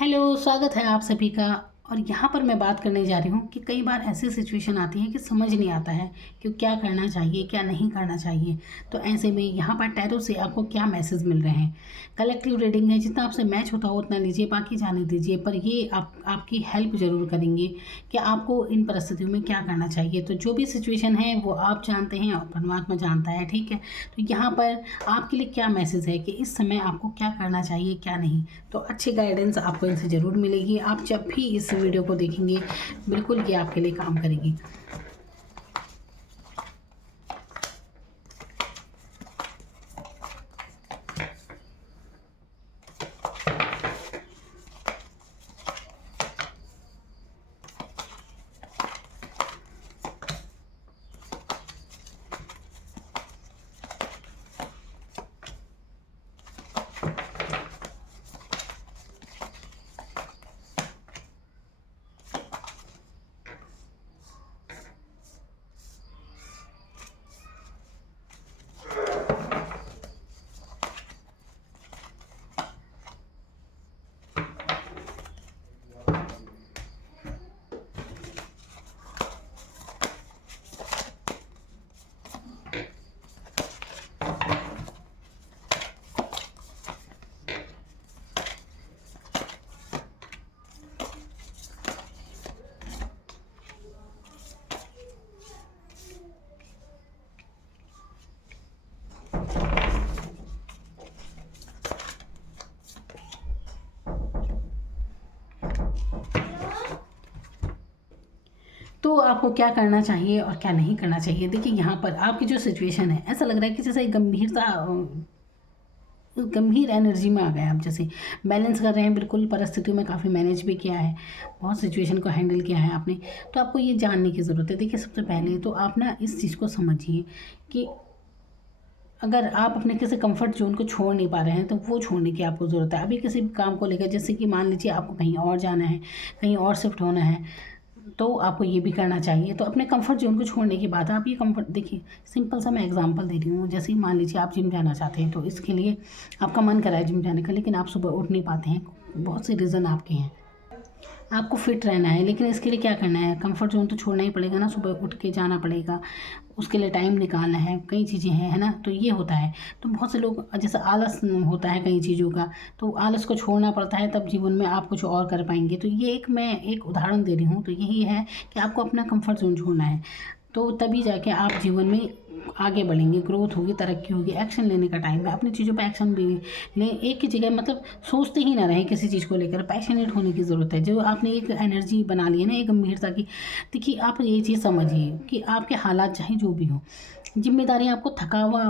Hello, स्वागत है आप सभी का। और यहाँ पर मैं बात करने जा रही हूँ कि कई बार ऐसी सिचुएशन आती है कि समझ नहीं आता है कि क्या करना चाहिए, क्या नहीं करना चाहिए। तो ऐसे में यहाँ पर टैरो से आपको क्या मैसेज मिल रहे हैं। कलेक्टिव रीडिंग है, जितना आपसे मैच होता हो उतना लीजिए, बाकी जाने दीजिए। पर ये आपकी हेल्प ज़रूर करेंगे कि आपको इन परिस्थितियों में क्या करना चाहिए। तो जो भी सिचुएशन है वो आप जानते हैं और परमात्मा जानता है, ठीक है। तो यहाँ पर आपके लिए क्या मैसेज है कि इस समय आपको क्या करना चाहिए, क्या नहीं। तो अच्छी गाइडेंस आपको इनसे ज़रूर मिलेगी। आप जब भी इस वीडियो को देखेंगे बिल्कुल ये आपके लिए काम करेगी। तो आपको क्या करना चाहिए और क्या नहीं करना चाहिए। देखिए यहाँ पर आपकी जो सिचुएशन है, ऐसा लग रहा है कि जैसे गंभीर एनर्जी में आ गए आप। जैसे बैलेंस कर रहे हैं, बिल्कुल परिस्थितियों में काफ़ी मैनेज भी किया है, बहुत सिचुएशन को हैंडल किया है आपने। तो आपको ये जानने की ज़रूरत है। देखिए सबसे पहले तो आप ना इस चीज़ को समझिए कि अगर आप अपने किसी कंफर्ट जोन को छोड़ नहीं पा रहे हैं तो वो छोड़ने की आपको ज़रूरत है। अभी किसी भी काम को लेकर, जैसे कि मान लीजिए आपको कहीं और जाना है, कहीं और शिफ्ट होना है, तो आपको ये भी करना चाहिए। तो अपने कंफर्ट जोन को छोड़ने के बाद आप ये कंफर्ट, देखिए सिंपल सा मैं एग्जांपल दे रही हूँ। जैसे मान लीजिए आप जिम जाना चाहते हैं, तो इसके लिए आपका मन करा है जिम जाने का, लेकिन आप सुबह उठ नहीं पाते हैं, बहुत से रीज़न आपके हैं। आपको फिट रहना है, लेकिन इसके लिए क्या करना है, कंफर्ट जोन तो छोड़ना ही पड़ेगा ना। सुबह उठ के जाना पड़ेगा, उसके लिए टाइम निकालना है, कई चीज़ें हैं, है ना। तो ये होता है। तो बहुत से लोग, जैसे आलस होता है कई चीज़ों का, तो आलस को छोड़ना पड़ता है, तब जीवन में आप कुछ और कर पाएंगे। तो ये मैं एक उदाहरण दे रही हूँ। तो यही है कि आपको अपना कंफर्ट जोन छोड़ना है, तो तभी जाके आप जीवन में आगे बढ़ेंगे, ग्रोथ होगी, तरक्की होगी। एक्शन लेने का टाइम है, अपनी चीज़ों पे एक्शन भी लें। एक ही जगह मतलब सोचते ही ना रहें किसी चीज़ को लेकर, पैशनेट होने की ज़रूरत है। जो आपने एक एनर्जी बना ली है ना, एक गंभीरता की। देखिए आप ये चीज़ समझिए कि आपके हालात चाहे जो भी हो, जिम्मेदारियाँ आपको थका हुआ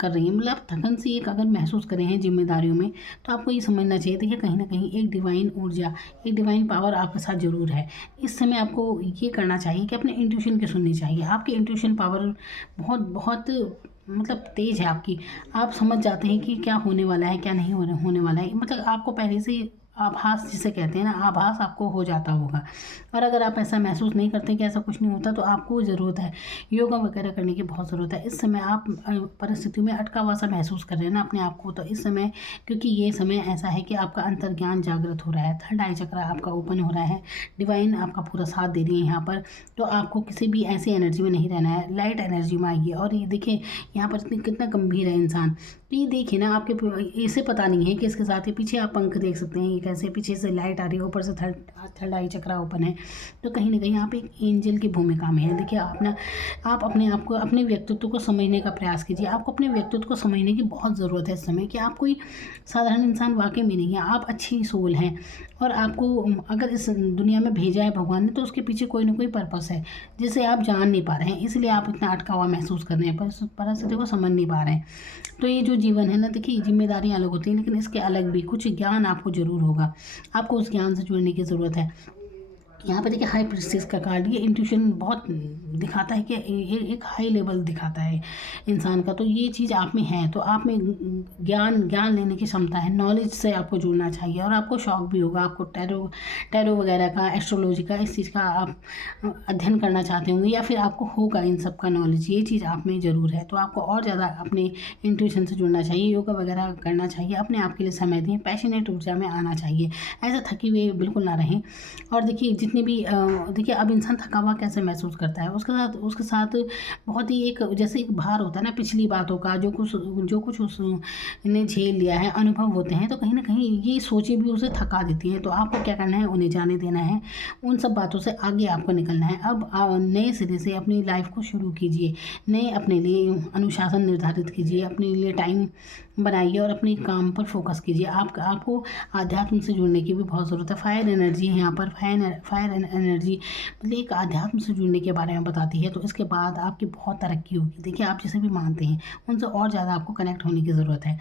कर रही हैं, मतलब थकन सी एक अगर महसूस कर रहे हैं जिम्मेदारियों में, तो आपको ये समझना चाहिए। देखिए कहीं ना कहीं एक डिवाइन ऊर्जा, एक डिवाइन पावर आपके साथ ज़रूर है। इस समय आपको ये करना चाहिए कि अपने इंट्यूशन की सुननी चाहिए। आपकी इंट्यूशन पावर बहुत बहुत मतलब तेज़ है आपकी। आप समझ जाते हैं कि क्या होने वाला है, क्या नहीं होने वाला है। मतलब आपको पहले से आभास जिसे कहते हैं ना, आभास आपको हो जाता होगा। और अगर आप ऐसा महसूस नहीं करते कि ऐसा कुछ नहीं होता, तो आपको ज़रूरत है योगा वगैरह करने की, बहुत ज़रूरत है। इस समय आप परिस्थितियों में अटका हुआ सा महसूस कर रहे हैं ना अपने आप को, तो इस समय, क्योंकि ये समय ऐसा है कि आपका अंतर्ज्ञान जागृत हो रहा है, थर्ड आई चक्र आपका ओपन हो रहा है, डिवाइन आपका पूरा साथ दे रही है यहाँ पर। तो आपको किसी भी ऐसी एनर्जी में नहीं रहना है, लाइट एनर्जी में आइए। और ये देखिए यहाँ पर कितना गंभीर है इंसान। तो ये देखिए ना, आपके इसे पता नहीं है कि इसके साथ ही पीछे आप पंख देख सकते हैं, ये कैसे पीछे से लाइट आ रही है, ऊपर से थर्ड आई चक्रा ओपन है। तो कहीं ना कहीं आप एक एंजल की भूमिका में है। देखिए आप अपने आप को, अपने व्यक्तित्व को समझने का प्रयास कीजिए। आपको अपने व्यक्तित्व को समझने की बहुत ज़रूरत है इस समय, कि आप कोई साधारण इंसान वाकई में नहीं है, आप अच्छी सोल हैं। और आपको अगर इस दुनिया में भेजा है भगवान ने, तो उसके पीछे कोई ना कोई पर्पस है जिसे आप जान नहीं पा रहे हैं, इसलिए आप इतना अटका हुआ महसूस कर रहे हैं, परिस्थिति को समझ नहीं पा रहे हैं। तो ये जो जीवन है ना, देखिए जिम्मेदारियाँ अलग होती हैं, लेकिन इसके अलग भी कुछ ज्ञान आपको ज़रूर होगा। आपको उस ज्ञान से जुड़ने की ज़रूरत है। यहाँ पे देखिए हाई प्रेस्टीज का कार्ड, ये इंट्यूशन बहुत दिखाता है कि एक हाई लेवल दिखाता है इंसान का। तो ये चीज़ आप में है, तो आप में ज्ञान लेने की क्षमता है, नॉलेज से आपको जुड़ना चाहिए। और आपको शौक भी होगा, आपको टैरो वगैरह का, एस्ट्रोलॉजी का, इस चीज़ का आप अध्ययन करना चाहते होंगे, या फिर आपको होगा इन सब का नॉलेज, ये चीज़ आप में ज़रूर है। तो आपको और ज़्यादा अपने इंट्यूशन से जुड़ना चाहिए, योगा वगैरह करना चाहिए, अपने आप के लिए समय दें, पैशनेट ऊर्जा में आना चाहिए, ऐसे थकी हुए बिल्कुल ना रहें। और देखिए जितने भी देखिए अब इंसान थका हुआ कैसे महसूस करता है, उसके साथ बहुत ही एक जैसे एक भार होता है ना पिछली बातों का, जो कुछ उसने झेल लिया है, अनुभव होते हैं, तो कहीं ना कहीं ये सोचें भी उसे थका देती हैं। तो आपको क्या करना है, उन्हें जाने देना है, उन सब बातों से आगे आपको निकलना है। अब नए सिरे से अपनी लाइफ को शुरू कीजिए, नए अपने लिए अनुशासन निर्धारित कीजिए, अपने लिए टाइम बनाइए और अपने काम पर फोकस कीजिए। आपको आध्यात्म से जुड़ने की भी बहुत ज़रूरत है। फायर एनर्जी है यहाँ पर, फायर एनर्जी मतलब एक आध्यात्म से जुड़ने के बारे में बताती है। तो इसके बाद आपकी बहुत तरक्की होगी। देखिए आप जिसे भी मानते हैं उनसे और ज़्यादा आपको कनेक्ट होने की ज़रूरत है,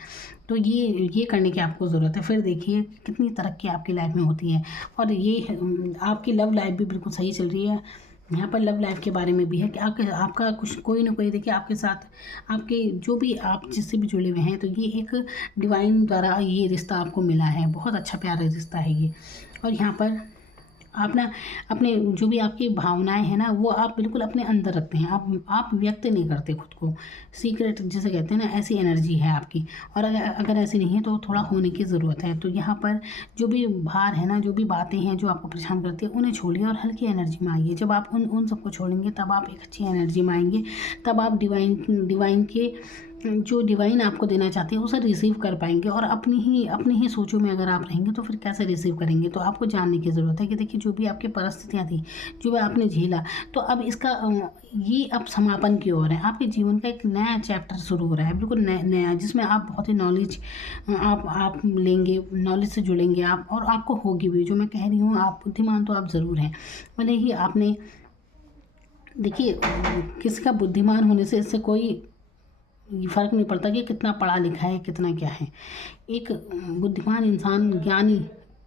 तो ये करने की आपको ज़रूरत है। फिर देखिए कितनी तरक्की आपकी लाइफ में होती है। और ये आपकी लव लाइफ भी बिल्कुल सही चल रही है। यहाँ पर लव लाइफ के बारे में भी है कि आपका कुछ कोई ना कोई देखिए आपके साथ, आपके जो भी आप जिससे भी जुड़े हुए हैं, तो ये एक डिवाइन द्वारा ये रिश्ता आपको मिला है, बहुत अच्छा प्यारा रिश्ता है ये। और यहाँ पर आप ना अपने जो भी आपकी भावनाएं हैं ना, वो आप बिल्कुल अपने अंदर रखते हैं, आप व्यक्त नहीं करते खुद को, सीक्रेट जिसे कहते हैं ना, ऐसी एनर्जी है आपकी। और अगर ऐसी नहीं है तो थोड़ा होने की ज़रूरत है। तो यहाँ पर जो भी भार है ना, जो भी बातें हैं जो आपको परेशान करती है, उन्हें छोड़िए और हल्की एनर्जी में आइए। जब आप उन सबको छोड़ेंगे तब आप एक अच्छी एनर्जी में आएंगे, तब आप डिवाइन के जो डिवाइन आपको देना चाहते हैं उसे रिसीव कर पाएंगे। और अपनी ही सोचों में अगर आप रहेंगे तो फिर कैसे रिसीव करेंगे। तो आपको जानने की ज़रूरत है कि देखिए जो भी आपकी परिस्थितियाँ थी, जो भी आपने झेला, तो अब इसका ये अब समापन की ओर है। आपके जीवन का एक नया चैप्टर शुरू हो रहा है, बिल्कुल नया, जिसमें आप बहुत ही नॉलेज आप लेंगे, नॉलेज से जुड़ेंगे आप, और आपको होगी भी। जो मैं कह रही हूँ, आप बुद्धिमान तो आप ज़रूर हैं, भले ही आपने देखिए किसी का बुद्धिमान होने से इससे कोई फ़र्क नहीं पड़ता कि कितना पढ़ा लिखा है, कितना क्या है। एक बुद्धिमान इंसान, ज्ञानी,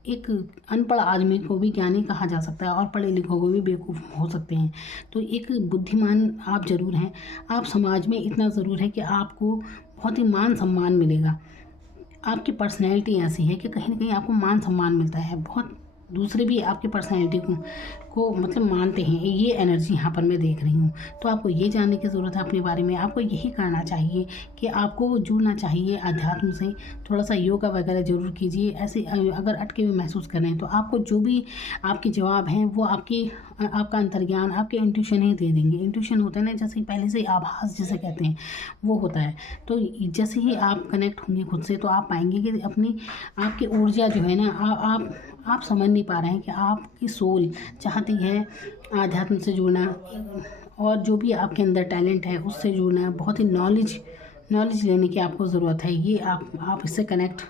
एक अनपढ़ आदमी को भी ज्ञानी कहा जा सकता है, और पढ़े लिखों को भी बेवकूफ़ हो सकते हैं। तो एक बुद्धिमान आप ज़रूर हैं। आप समाज में इतना ज़रूर है कि आपको बहुत ही मान सम्मान मिलेगा। आपकी पर्सनैलिटी ऐसी है कि कहीं ना कहीं आपको मान सम्मान मिलता है, बहुत दूसरे भी आपकी पर्सनैलिटी को मतलब मानते हैं। ये एनर्जी यहाँ पर मैं देख रही हूँ। तो आपको ये जानने की ज़रूरत है अपने बारे में। आपको यही करना चाहिए कि आपको जुड़ना चाहिए अध्यात्म से, थोड़ा सा योगा वगैरह ज़रूर कीजिए। ऐसे अगर अटके हुए महसूस कर रहे हैं तो आपको जो भी आपके जवाब हैं वो आपका अंतर्ज्ञान, आपके इंट्यूशन ही दे देंगे। इंट्यूशन होता है ना, जैसे पहले से आभास जिसे कहते हैं, वो होता है। तो जैसे ही आप कनेक्ट होंगे खुद से, तो आप पाएंगे कि आपकी ऊर्जा जो है ना, आप समझ नहीं पा रहे हैं कि आपकी सोल चाहती है आध्यात्म से जुड़ना, और जो भी आपके अंदर टैलेंट है उससे जुड़ना। बहुत ही नॉलेज लेने की आपको ज़रूरत है। ये आप इससे कनेक्ट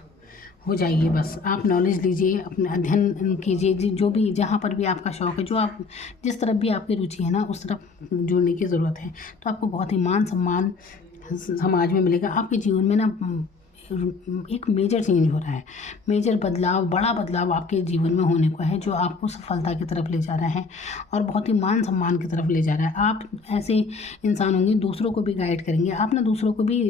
हो जाइए। बस आप नॉलेज लीजिए, अपने अध्ययन कीजिए, जो भी जहाँ पर भी आपका शौक़ है, जिस तरफ भी आपकी रुचि है ना, उस तरफ जुड़ने की ज़रूरत है। तो आपको बहुत ही मान सम्मान समाज में मिलेगा। आपके जीवन में ना एक मेजर चेंज हो रहा है, मेजर बदलाव, बड़ा बदलाव आपके जीवन में होने को है, जो आपको सफलता की तरफ ले जा रहा है और बहुत ही मान सम्मान की तरफ ले जा रहा है। आप ऐसे इंसान होंगे, दूसरों को भी गाइड करेंगे, आप ना दूसरों को भी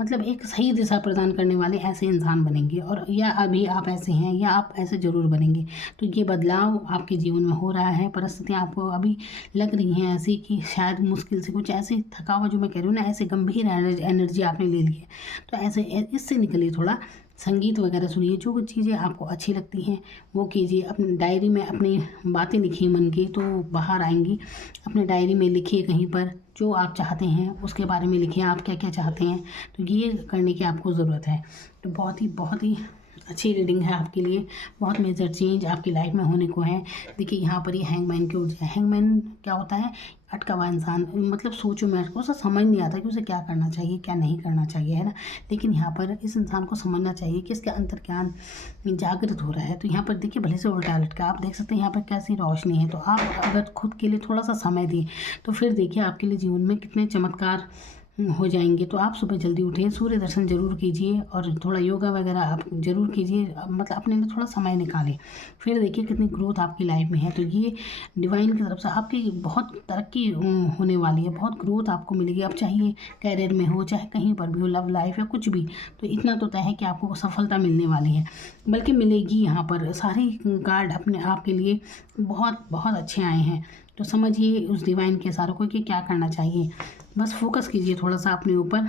मतलब एक सही दिशा प्रदान करने वाले ऐसे इंसान बनेंगे। और या अभी आप ऐसे हैं, या आप ऐसे ज़रूर बनेंगे। तो ये बदलाव आपके जीवन में हो रहा है। परिस्थितियाँ आपको अभी लग रही हैं ऐसी कि शायद मुश्किल से, कुछ ऐसी थकावट जो मैं कह रही हूँ ना, ऐसे गंभीर एनर्जी आपने ले ली है। तो ऐसे इससे निकलिए, थोड़ा संगीत वगैरह सुनिए, जो कुछ चीज़ें आपको अच्छी लगती हैं वो कीजिए। अपनी डायरी में अपनी बातें लिखिए मन की, तो बाहर आएंगी। अपने डायरी में लिखिए, कहीं पर जो आप चाहते हैं उसके बारे में लिखिए, आप क्या क्या चाहते हैं। तो ये करने की आपको ज़रूरत है। तो बहुत ही अच्छी रीडिंग है आपके लिए। बहुत मेजर चेंज आपकी लाइफ में होने को है। देखिए यहाँ पर ये हैंगमैन की ऊर्जा है। हैंगमैन क्या होता है? अटका हुआ इंसान, मतलब सोचो में अटका, उसे समझ नहीं आता कि उसे क्या करना चाहिए, क्या नहीं करना चाहिए, है ना। लेकिन यहाँ पर इस इंसान को समझना चाहिए कि इसका अंतर्ज्ञान जागृत हो रहा है। तो यहाँ पर देखिए भले से उल्टा लटका, आप देख सकते हैं यहाँ पर कैसी रोशनी है। तो आप अगर खुद के लिए थोड़ा सा समय दें तो फिर देखिए आपके लिए जीवन में कितने चमत्कार हो जाएंगे। तो आप सुबह जल्दी उठिए, सूर्य दर्शन ज़रूर कीजिए और थोड़ा योगा वगैरह आप ज़रूर कीजिए, मतलब अपने लिए थोड़ा समय निकालें। फिर देखिए कितनी ग्रोथ आपकी लाइफ में है। तो ये डिवाइन की तरफ से आपकी बहुत तरक्की होने वाली है, बहुत ग्रोथ आपको मिलेगी। अब चाहिए कैरियर में हो, चाहे कहीं पर भी हो, लव लाइफ या कुछ भी, तो इतना तो तय है कि आपको सफलता मिलने वाली है, बल्कि मिलेगी। यहाँ पर सारे कार्ड अपने आपके लिए बहुत बहुत अच्छे आए हैं। तो समझिए उस डिवाइन के इशारों को कि क्या करना चाहिए। बस फोकस कीजिए थोड़ा सा अपने ऊपर।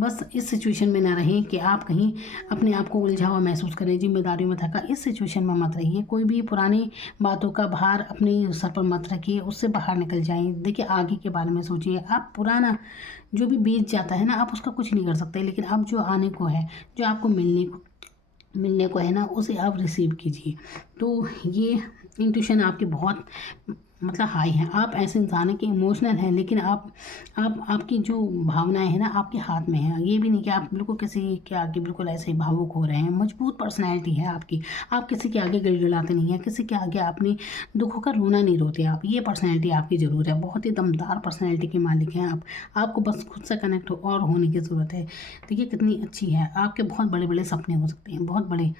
बस इस सिचुएशन में ना रहें कि आप कहीं अपने आप को उलझा हुआ महसूस करें, जिम्मेदारियों में थका। इस सिचुएशन में मत रहिए, कोई भी पुरानी बातों का भार अपने सर पर मत रखिए, उससे बाहर निकल जाएं। देखिए आगे के बारे में सोचिए। आप पुराना जो भी बीत जाता है ना, आप उसका कुछ नहीं कर सकते, लेकिन अब जो आने को है, जो आपको मिलने को है ना, उसे आप रिसीव कीजिए। तो ये इंट्यूशन आपकी बहुत मतलब हाई है। आप ऐसे इंसान हैं कि इमोशनल हैं, लेकिन आपकी जो भावनाएं हैं ना, आपके हाथ में है। ये भी नहीं कि आप बिल्कुल किसी के आगे बिल्कुल ऐसे ही भावुक हो रहे हैं। मजबूत पर्सनैलिटी है आपकी। आप किसी के आगे गिड़गिड़ाते नहीं हैं, किसी के आगे अपने दुखों का रोना नहीं रोते आप। ये पर्सनैलिटी आपकी ज़रूर है। बहुत ही दमदार पर्सनैलिटी के मालिक हैं आप। आपको बस खुद से कनेक्ट और होने की ज़रूरत है। देखिए कितनी अच्छी है। आपके बहुत बड़े बड़े सपने हो सकते हैं, बहुत बड़े,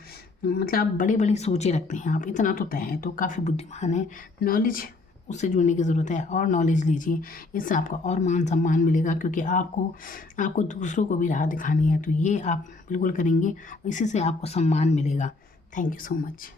मतलब आप बड़ी बड़ी सोचें रखते हैं आप, इतना तो तय है। तो काफ़ी बुद्धिमान है। नॉलेज, उससे जुड़ने की ज़रूरत है और नॉलेज लीजिए। इससे आपको और मान सम्मान मिलेगा, क्योंकि आपको दूसरों को भी राह दिखानी है। तो ये आप बिल्कुल करेंगे, इसी से आपको सम्मान मिलेगा। Thank you so much.